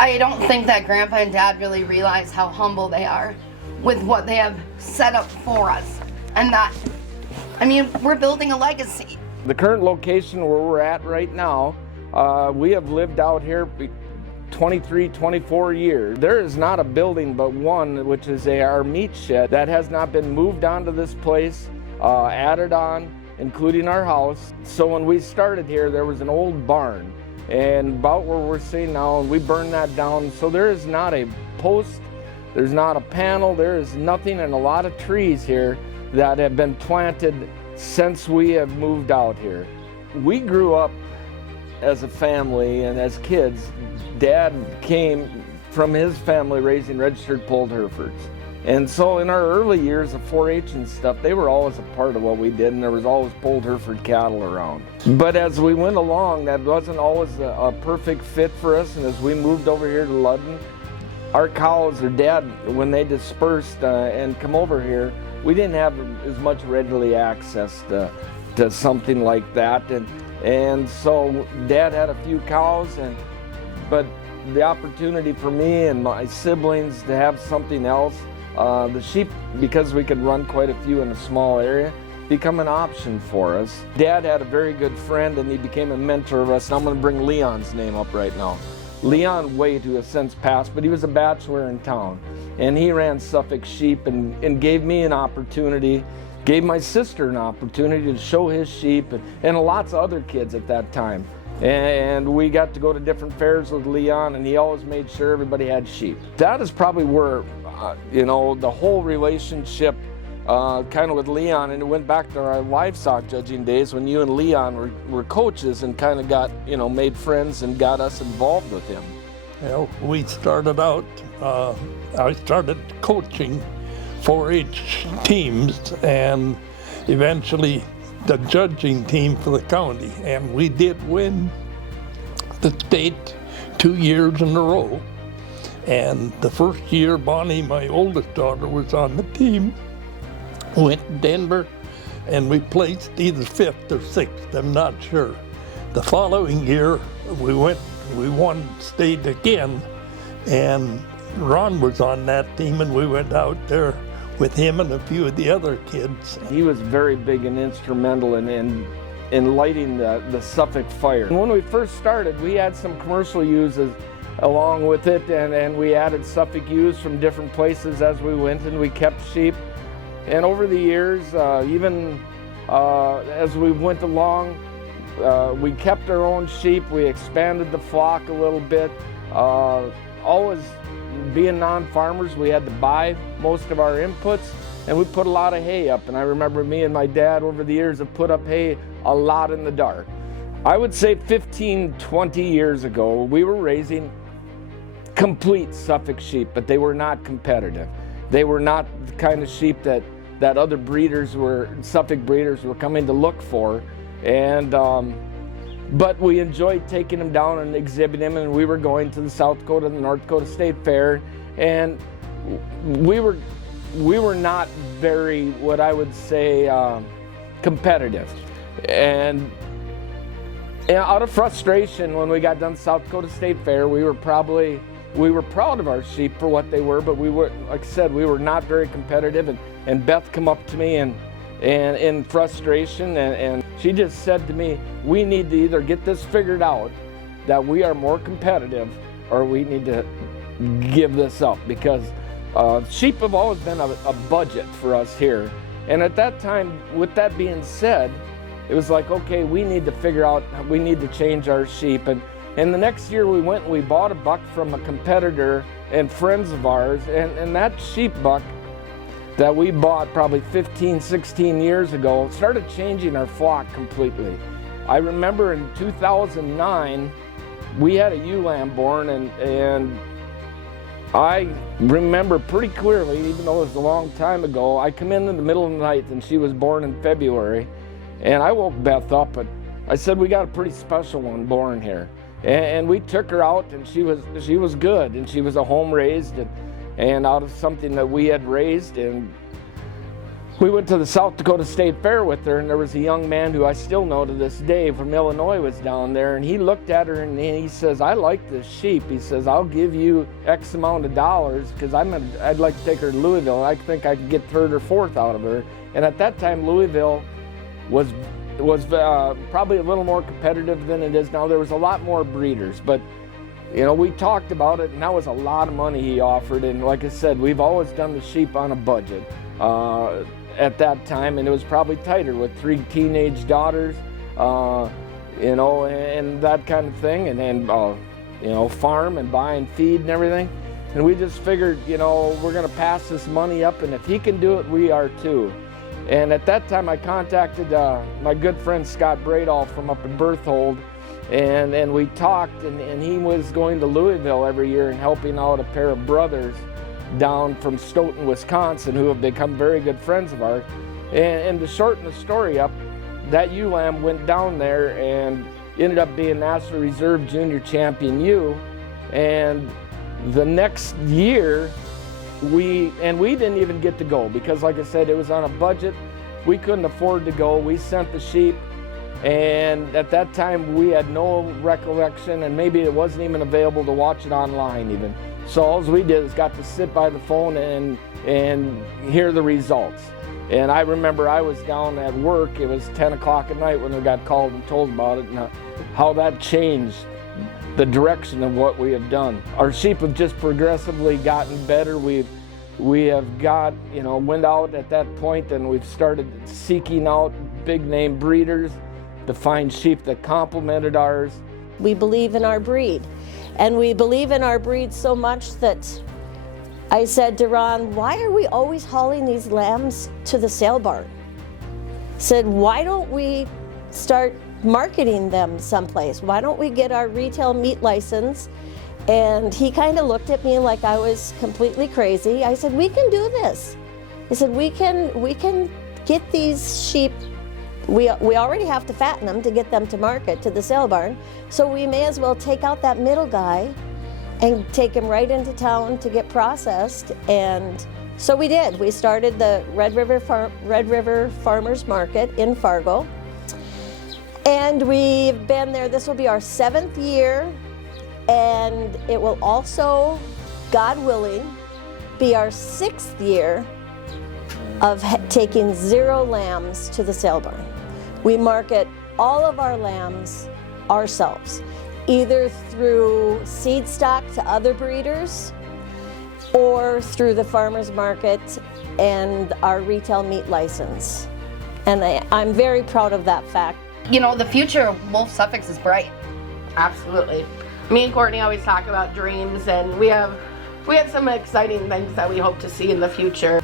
I don't think that Grandpa and Dad really realize how humble they are with what they have set up for us. And that, I mean, we're building a legacy. The current location where we're at right now, we have lived out here 23, 24 years. There is not a building but one, which is our meat shed, that has not been moved onto this place, added on, including our house. So when we started here, there was an old barn, and about where we're sitting now, and we burned that down. So there is not a post, there's not a panel, there is nothing, and a lot of trees here that have been planted since we have moved out here. We grew up as a family, and as kids, Dad came from his family raising registered polled Herefords. And so in our early years of 4-H and stuff, they were always a part of what we did, and there was always polled Hereford cattle around. But as we went along, that wasn't always a perfect fit for us, and as we moved over here to Ludden, our cows, or Dad, when they dispersed and come over here, we didn't have as much readily access to something like that. And so Dad had a few cows, but the opportunity for me and my siblings to have something else, the sheep, because we could run quite a few in a small area, become an option for us. Dad had a very good friend, and he became a mentor of us. And I'm going to bring Leon's name up right now. Leon Wade, who has since passed, but he was a bachelor in town, and he ran Suffolk sheep and gave me an opportunity, gave my sister an opportunity to show his sheep, and lots of other kids at that time. And we got to go to different fairs with Leon, and he always made sure everybody had sheep. That is probably where, the whole relationship kind of with Leon, and it went back to our livestock judging days when you and Leon were coaches and kind of got, made friends and got us involved with him. Well, we started out, I started coaching 4-H teams and eventually the judging team for the county, and we did win the state 2 years in a row. And the first year, Bonnie, my oldest daughter, was on the team, went to Denver, and we placed either 5th or 6th, I'm not sure. The following year, we won state again, and Ron was on that team, and we went out there with him and a few of the other kids. He was very big and instrumental in lighting the Suffolk fire. And when we first started, we had some commercial uses along with it, and we added Suffolk ewes from different places as we went, and we kept sheep. And over the years, even as we went along, we kept our own sheep. We expanded the flock a little bit. Always being non-farmers, we had to buy most of our inputs, and we put a lot of hay up. And I remember me and my dad over the years have put up hay a lot in the dark. I would say 15, 20 years ago, we were raising complete Suffolk sheep, but they were not competitive. They were not the kind of sheep that other breeders Suffolk breeders were coming to look for. And but we enjoyed taking them down and exhibiting them, and we were going to the South Dakota and the North Dakota State Fair, and we were not very, what I would say, competitive. And out of frustration, when we got done South Dakota State Fair, we were proud of our sheep for what they were, but we were, like I said, we were not very competitive. And Beth come up to me and in frustration, and she just said to me, we need to either get this figured out, that we are more competitive, or we need to give this up, because sheep have always been a budget for us here. And at that time, with that being said, it was like, okay, we need to figure out, we need to change our sheep. And the next year we went and we bought a buck from a competitor and friends of ours, and that sheep buck that we bought probably 15, 16 years ago started changing our flock completely. I remember in 2009, we had a ewe lamb born, and I remember pretty clearly, even though it was a long time ago, I come in the middle of the night, and she was born in February, and I woke Beth up, and I said, we got a pretty special one born here. And we took her out, and she was good, and she was a home raised, and out of something that we had raised. And we went to the South Dakota State Fair with her, and there was a young man who I still know to this day from Illinois was down there, and he looked at her and he says, I like this sheep. He says, I'll give you X amount of dollars because I'd like to take her to Louisville. I think I could get third or fourth out of her. And at that time, Louisville was probably a little more competitive than it is now. There was a lot more breeders, but you know, we talked about it, and that was a lot of money he offered. And like I said, we've always done the sheep on a budget. At that time, and it was probably tighter with 3 teenage daughters, you know, and that kind of thing, and then, you know, farm and buy and feed and everything. And we just figured, you know, we're going to pass this money up, and if he can do it, we are too. And at that time, I contacted my good friend Scott Bradolph from up in Berthold, and we talked, and he was going to Louisville every year and helping out a pair of brothers down from Stoughton, Wisconsin, who have become very good friends of ours. And to shorten the story up, that ewe lamb went down there and ended up being National Reserve Junior Champion ewe. And the next year, we didn't even get to go because, like I said, it was on a budget. We couldn't afford to go. We sent the sheep, and at that time, we had no recollection, and maybe it wasn't even available to watch it online even. So all we did is got to sit by the phone and hear the results. And I remember I was down at work. It was 10 o'clock at night when we got called and told about it, and how that changed the direction of what we have done. Our sheep have just progressively gotten better. We have got, you know, went out at that point, and we've started seeking out big name breeders to find sheep that complemented ours. We believe in our breed. And we believe in our breed so much that I said to Ron, why are we always hauling these lambs to the sale barn? Said, why don't we start marketing them someplace? Why don't we get our retail meat license? And he kind of looked at me like I was completely crazy. I said, we can do this. He said, we can get these sheep. We already have to fatten them to get them to market, to the sale barn, so we may as well take out that middle guy and take him right into town to get processed. And so we did. We started the Red River Farmers Market in Fargo, and we've been there. This will be our 7th year, and it will also, God willing, be our 6th year of taking 0 lambs to the sale barn. We market all of our lambs ourselves, either through seed stock to other breeders or through the farmers market and our retail meat license. And I'm very proud of that fact. You know, the future of Wolff Suffolks is bright. Absolutely. Me and Courtney always talk about dreams, and we have some exciting things that we hope to see in the future.